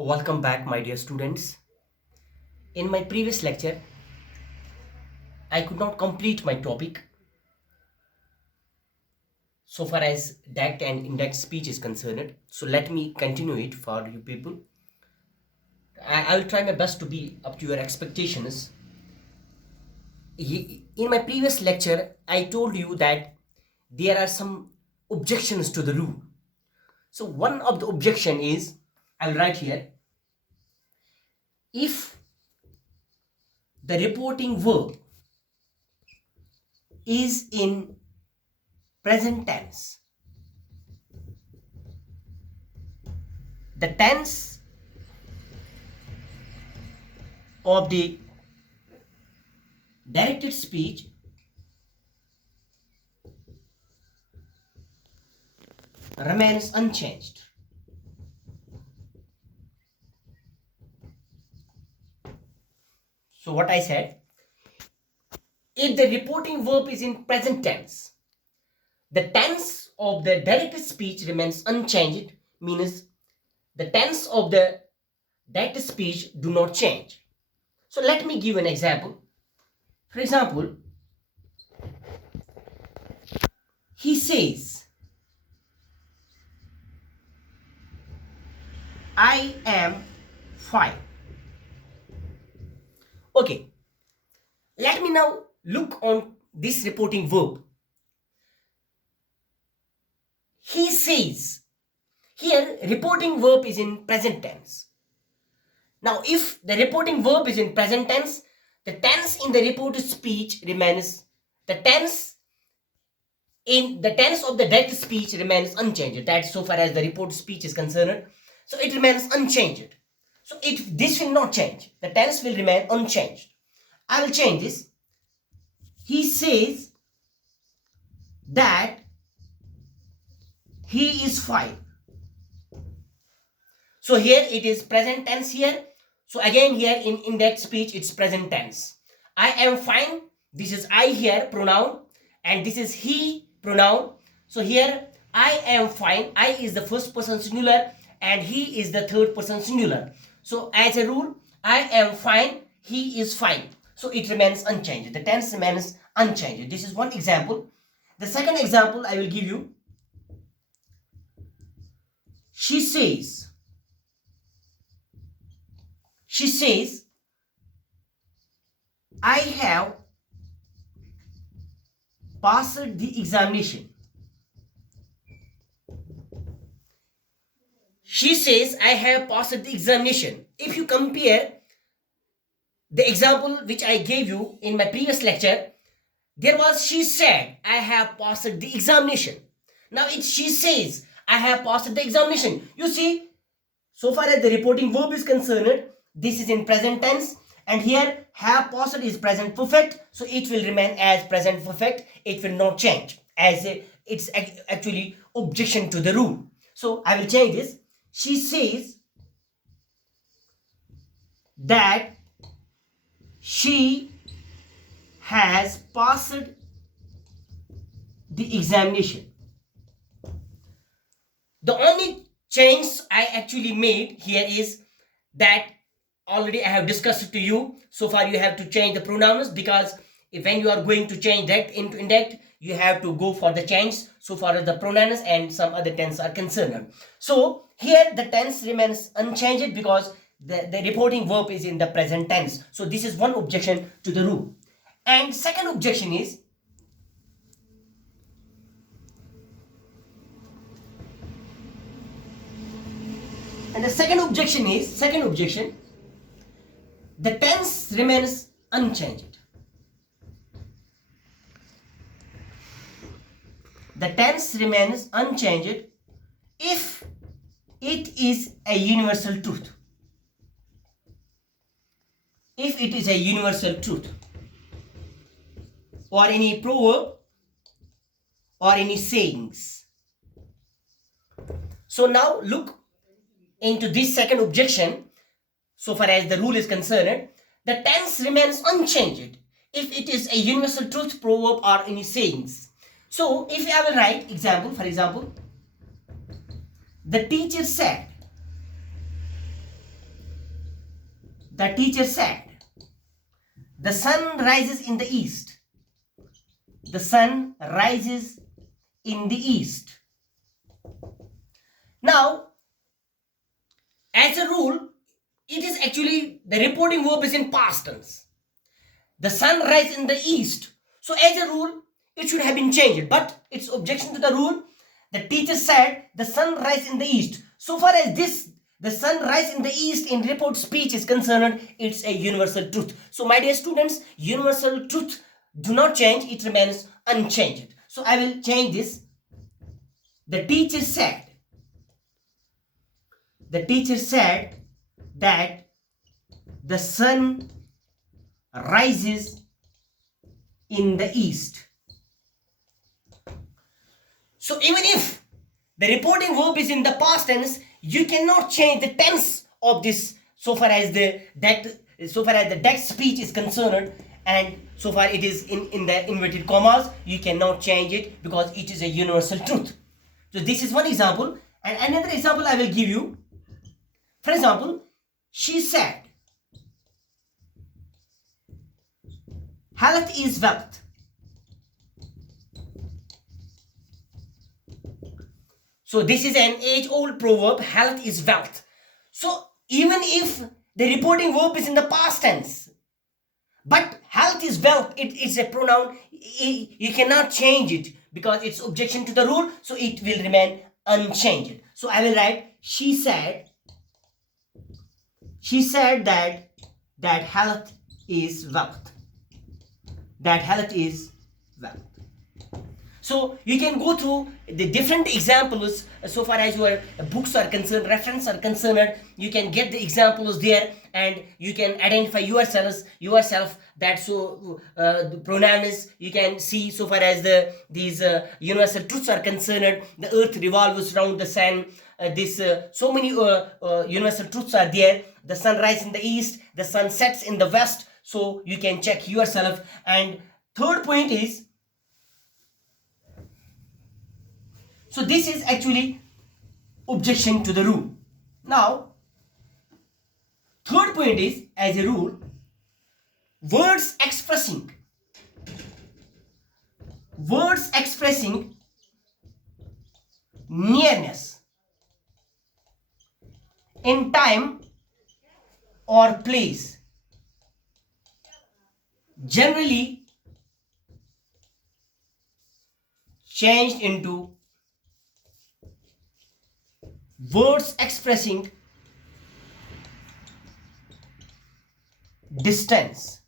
Welcome back, my dear students. In my previous lecture, I could not complete my topic so far as direct and indirect speech is concerned. So let me continue it for you people. I will try my best to be up to your expectations. In my previous lecture, I told you that there are some objections to the rule. So one of the objection is, I will write here, if the reporting verb is in present tense, the tense of the directed speech remains unchanged. So what I said, if the reporting verb is in present tense, the tense of the directed speech remains unchanged, means the tense of the directed speech do not change. So let me give an example. For example, he says, I am fine. Okay, let me now look on this reporting verb. He says. Here, reporting verb is in present tense. Now, if the reporting verb is in present tense, the tense in the reported speech remains, the tense of the directed speech remains unchanged. That's so far as the reported speech is concerned. So it remains unchanged. So this will not change. The tense will remain unchanged. I will change this. He says that he is fine. So here it is present tense here. So again here in indirect speech it's present tense. I am fine. This is I here pronoun and this is he pronoun. So here I am fine. I is the first person singular and he is the third person singular. So as a rule, I am fine. He is fine. So it remains unchanged. The tense remains unchanged. This is one example. The second example I will give you. She says, I have passed the examination. She says, I have passed the examination. If you compare the example which I gave you in my previous lecture, there was she said, I have passed the examination. Now it's she says, I have passed the examination. You see, so far as the reporting verb is concerned, this is in present tense and here have passed is present perfect. So it will remain as present perfect. It will not change as it's actually objection to the rule. So I will change this. She says that she has passed the examination. The only change I actually made here is that already I have discussed it to you. So far you have to change the pronouns because when you are going to change direct into indirect, you have to go for the change so far as the pronouns and some other tense are concerned. So here the tense remains unchanged because the reporting verb is in the present tense. So this is one objection to the rule. And second objection is, the tense remains unchanged. The tense remains unchanged if it is a universal truth. If it is a universal truth or any proverb or any sayings. So now look into this second objection. So far as the rule is concerned, the tense remains unchanged if it is a universal truth, proverb or any sayings. So if I will write example, for example, the teacher said, The teacher said, the sun rises in the east. The sun rises in the east. Now, as a rule, it is actually the reporting verb is in past tense. The sun rises in the east. So as a rule, it should have been changed. But its objection to the rule, the teacher said the sun rises in the east. So far as this, the sun rises in the east in report speech is concerned, it's a universal truth. So my dear students, universal truth do not change, it remains unchanged. So I will change this. The teacher said that the sun rises in the east. So even if the reporting verb is in the past tense, you cannot change the tense of this so far as the that speech is concerned, and so far it is in the inverted commas, you cannot change it because it is a universal truth. So this is one example, and another example I will give you. For example, she said, health is wealth. So this is an age-old proverb, health is wealth. So even if the reporting verb is in the past tense, but health is wealth, it is a pronoun, you cannot change it because it's objection to the rule, so it will remain unchanged. So I will write, she said that health is wealth. That health is wealth. So you can go through the different examples so far as your books are concerned, reference are concerned. You can get the examples there, and you can identify yourself that the pronouns you can see so far as these universal truths are concerned. The earth revolves around the sun. So many universal truths are there. The sun rises in the east, the sun sets in the west. So you can check yourself. And third point is, so this is actually objection to the rule. Now, third point is, as a rule, words expressing nearness in time or place generally changed into words expressing distance.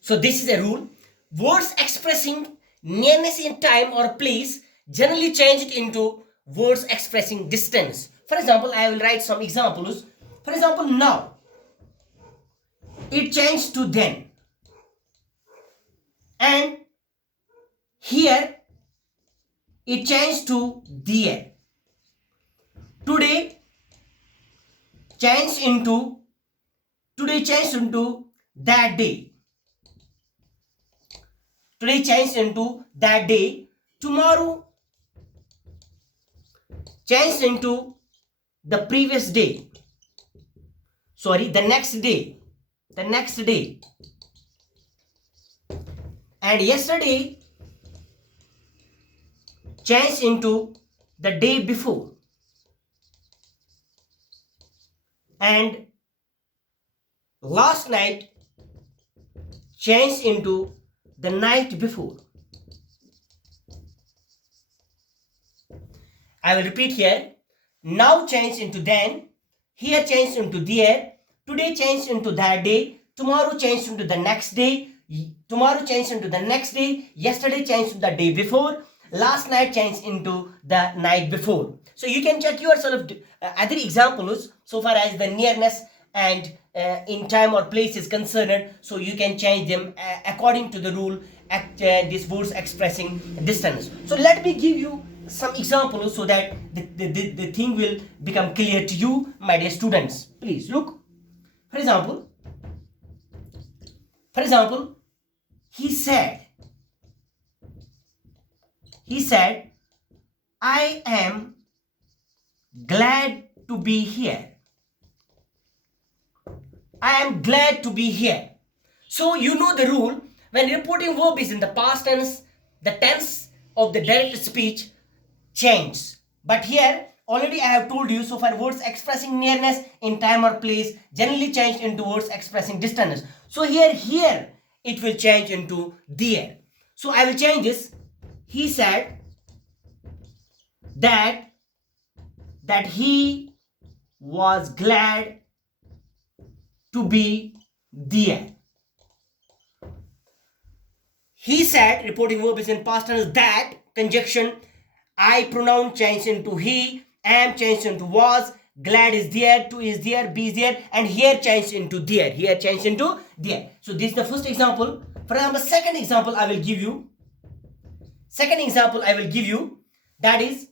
So this is a rule. Words expressing nearness in time or place generally changed into words expressing distance. For example, I will write some examples. For example, now it changed to then, and here it changed to there. Today changed into that day. Today changed into that day. Tomorrow changed into the previous day. Sorry, the next day. And yesterday changed into the day before. And last night changed into the night before. I will repeat here. Now changed into then. Here changed into there. Today changed into that day. Tomorrow changed into the next day. Tomorrow changed into the next day. Yesterday changed to the day before. Last night changed into the night before. So you can check yourself other examples so far as the nearness and in time or place is concerned. So you can change them according to the rule, these words expressing distance. So let me give you some examples so that the thing will become clear to you, my dear students. Please look. For example, he said, I am glad to be here. I am glad to be here. So you know the rule. When reporting verb is in the past tense, the tense of the direct speech changes. But here already I have told you, so far words expressing nearness in time or place generally changed into words expressing distance. So here it will change into there. So I will change this. He said that he was glad to be there. He said, reporting verb is in past tense, that conjunction, I pronoun changed into he, am changed into was, glad is there, to is there, be is there, and here changed into there. Here changed into there. So this is the first example. For example, second example I will give you. That is,